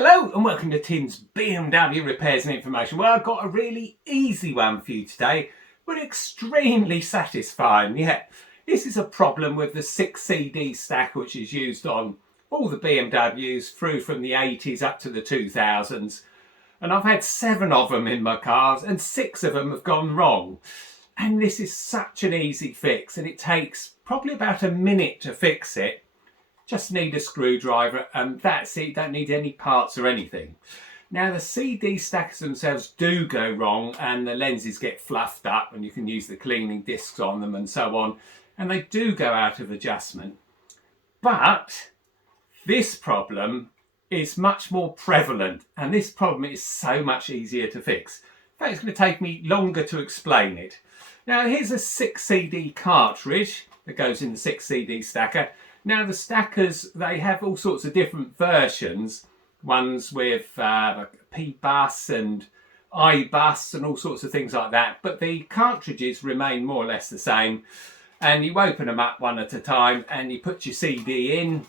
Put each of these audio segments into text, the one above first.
Hello and welcome to Tim's BMW Repairs and Information. Well, I've got a really easy one for you today, but extremely satisfying. Yeah, this is a problem with the 6 CD stack which is used on all the BMWs through from the 80s up to the 2000s. And I've had 7 of them in my cars and 6 of them have gone wrong. And this is such an easy fix and it takes probably about a minute to fix it. Just need a screwdriver and that's it, don't need any parts or anything. Now the CD stackers themselves do go wrong and the lenses get fluffed up and you can use the cleaning discs on them and so on, and they do go out of adjustment. But this problem is much more prevalent and this problem is so much easier to fix. In fact, it's going to take me longer to explain it. Now here's a 6 CD cartridge that goes in the 6 CD stacker. Now the stackers, they have all sorts of different versions, ones with P-bus and I-bus and all sorts of things like that, but the cartridges remain more or less the same, and you open them up one at a time and you put your CD in,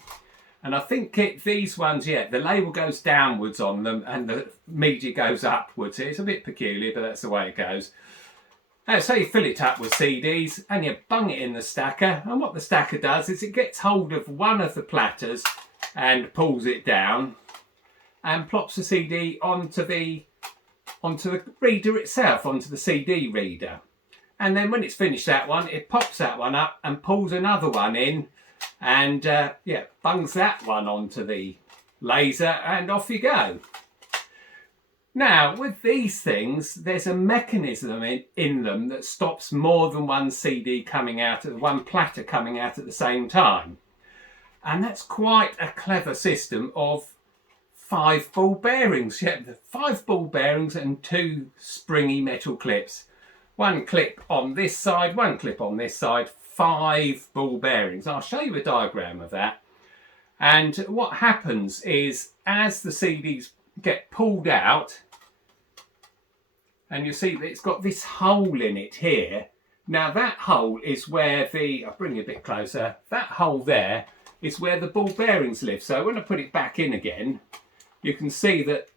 and I think these ones, yeah, the label goes downwards on them and the media goes upwards. It's a bit peculiar, but that's the way it goes. So you fill it up with CDs and you bung it in the stacker, and what the stacker does is it gets hold of one of the platters and pulls it down and plops the CD onto the reader itself, onto the CD reader. And then when it's finished that one, it pops that one up and pulls another one in and yeah, bungs that one onto the laser and off you go. Now, with these things, there's a mechanism in them that stops more than one CD coming out, one platter coming out at the same time. And that's quite a clever system of 5 ball bearings. Yeah, 5 ball bearings and 2 springy metal clips. 1 clip on this side, 1 clip on this side, 5 ball bearings. I'll show you a diagram of that. And what happens is, as the CDs get pulled out, and you see that it's got this hole in it here. Now that hole is where I'll bring it a bit closer, that hole there is where the ball bearings live. So when I put it back in again, you can see that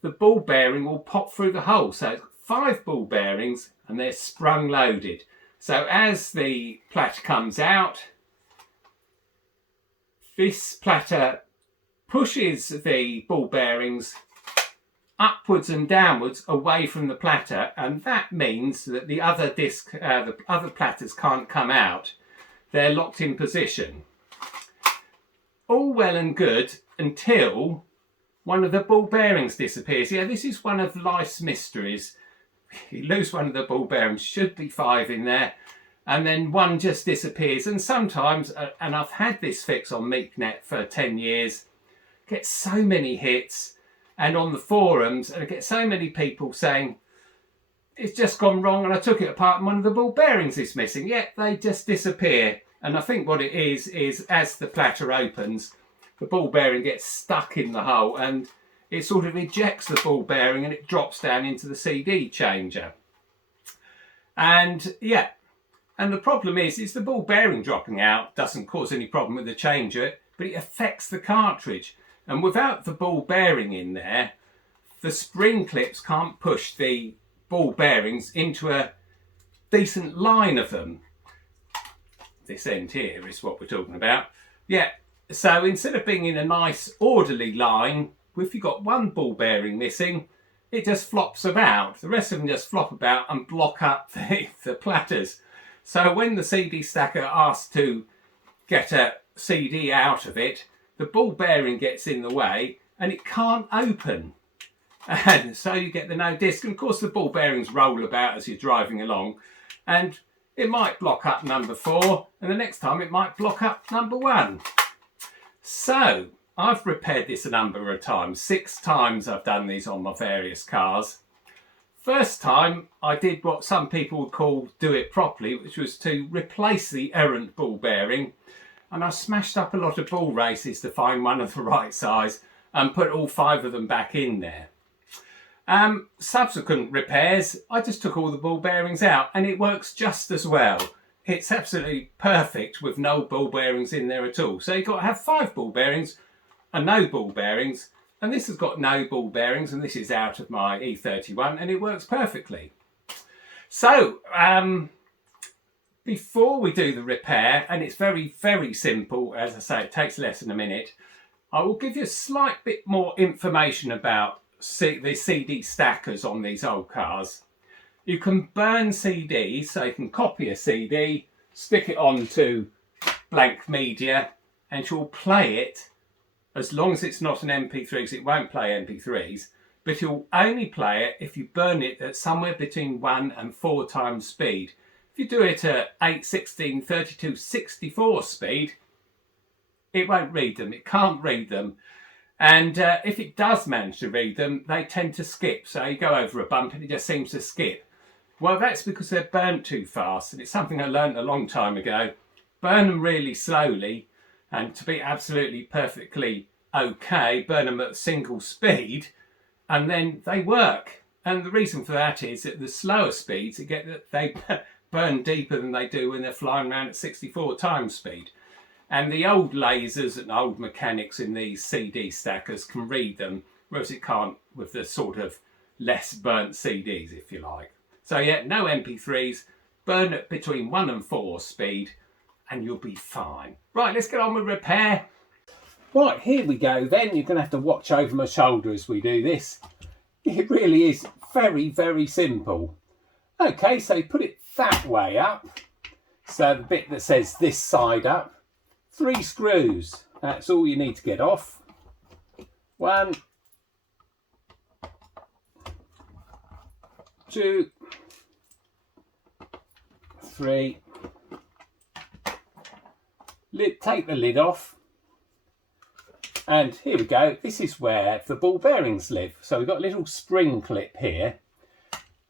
the ball bearing will pop through the hole. So it's 5 ball bearings and they're sprung loaded. So as the platter comes out, this platter pushes the ball bearings upwards and downwards away from the platter, and that means that the other the other platters can't come out. They're locked in position. All well and good until one of the ball bearings disappears. Yeah, this is one of life's mysteries. You lose one of the ball bearings, should be 5 in there, and then one just disappears. And sometimes, and I've had this fix on MeekNet for 10 years, get so many hits, and on the forums, and I get so many people saying, it's just gone wrong and I took it apart and one of the ball bearings is missing. Yet they just disappear. And I think what it is as the platter opens, the ball bearing gets stuck in the hole and it sort of ejects the ball bearing and it drops down into the CD changer. And yeah, and the problem is the ball bearing dropping out doesn't cause any problem with the changer, but it affects the cartridge. And without the ball bearing in there, the spring clips can't push the ball bearings into a decent line of them. This end here is what we're talking about. Yeah, so instead of being in a nice orderly line, if you've got 1 ball bearing missing, it just flops about. The rest of them just flop about and block up the platters. So when the CD stacker asks to get a CD out of it, the ball bearing gets in the way and it can't open. And so you get the no disc. And of course the ball bearings roll about as you're driving along. And it might block up number 4 and the next time it might block up number 1. So I've repaired this a number of times. 6 times I've done these on my various cars. First time I did what some people would call do it properly, which was to replace the errant ball bearing. And I smashed up a lot of ball races to find one of the right size and put all 5 of them back in there. Subsequent repairs, I just took all the ball bearings out and it works just as well. It's absolutely perfect with no ball bearings in there at all. So you've got to have 5 ball bearings and no ball bearings, And this has got no ball bearings, and this is out of my E31, and it works perfectly. So, before we do the repair, and it's very, very simple, as I say, it takes less than a minute, I will give you a slight bit more information about the CD stackers on these old cars. You can burn CDs, so you can copy a CD, stick it onto blank media, and you'll play it as long as it's not an MP3, because it won't play MP3s, but you'll only play it if you burn it at somewhere between 1 and 4 times speed. If you do it at 8, 16, 32, 64 speed, it won't read them, it can't read them. And if it does manage to read them, they tend to skip. So you go over a bump and it just seems to skip. Well, that's because they're burnt too fast, and it's something I learned a long time ago. Burn them really slowly, and to be absolutely perfectly okay, burn them at single speed, and then they work. And the reason for that is that the slower speeds, they burn deeper than they do when they're flying around at 64 times speed. And the old lasers and old mechanics in these CD stackers can read them, whereas it can't with the sort of less burnt CDs, if you like. So yeah, no MP3s, burn at between 1 and 4 speed, and you'll be fine. Right, let's get on with repair. Right, here we go then. You're going to have to watch over my shoulder as we do this. It really is very, very simple. Okay, so you put it that way up. So the bit that says this side up. 3 screws. That's all you need to get off. 1, 2, 3. Take the lid off. And here we go. This is where the ball bearings live. So we've got a little spring clip here.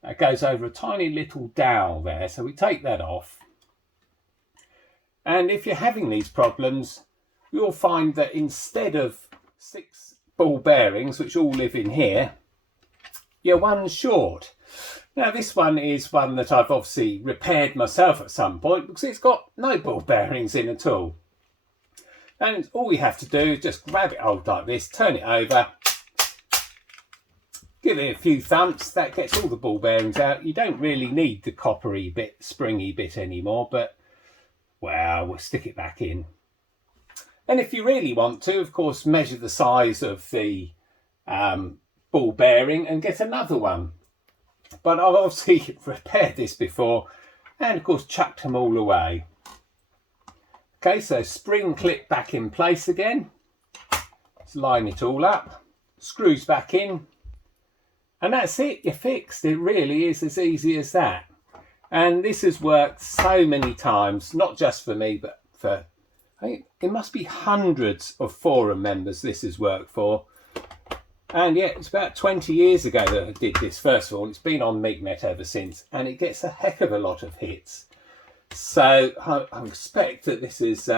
That goes over a tiny little dowel there. So we take that off. And if you're having these problems, you'll find that instead of 6 ball bearings, which all live in here, you're 1 short. Now this one is one that I've obviously repaired myself at some point because it's got no ball bearings in at all. And all we have to do is just grab it hold like this, turn it over, give it a few thumps, that gets all the ball bearings out. You don't really need the coppery bit, springy bit anymore, but well, we'll stick it back in. And if you really want to, of course, measure the size of the ball bearing and get another one. But I've obviously repaired this before and of course chucked them all away. Okay, so spring clip back in place again. Let's line it all up. Screws back in. And that's it, you're fixed. It really is as easy as that. And this has worked so many times, not just for me, but for, I think it must be hundreds of forum members this has worked for. And yeah, it's about 20 years ago that I did this first of all. It's been on MeetNet ever since, and it gets a heck of a lot of hits. So I expect that this is,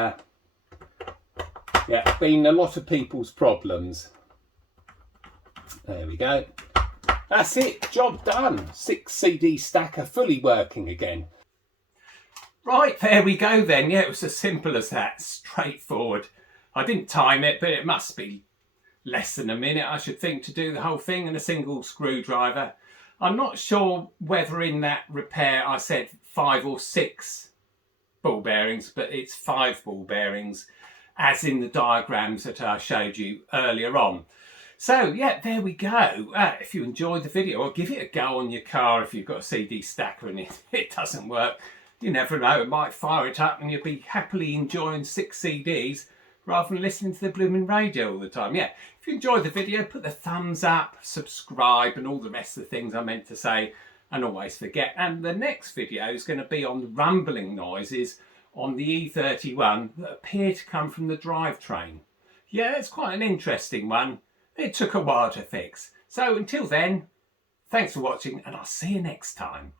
been a lot of people's problems. There we go. That's it, job done. 6 CD stacker fully working again. Right, there we go then. Yeah, it was as simple as that, straightforward. I didn't time it, but it must be less than a minute, I should think, to do the whole thing in a single screwdriver. I'm not sure whether in that repair I said 5 or 6 ball bearings, but it's 5 ball bearings, as in the diagrams that I showed you earlier on. So yeah, there we go. If you enjoyed the video, or give it a go on your car if you've got a CD stacker and it doesn't work. You never know, it might fire it up and you'll be happily enjoying 6 CDs rather than listening to the blooming radio all the time. Yeah, if you enjoyed the video, put the thumbs up, subscribe and all the rest of the things I meant to say, and always forget. And the next video is going to be on the rumbling noises on the E31 that appear to come from the drivetrain. Yeah, it's quite an interesting one. It took a while to fix. So until then, thanks for watching and I'll see you next time.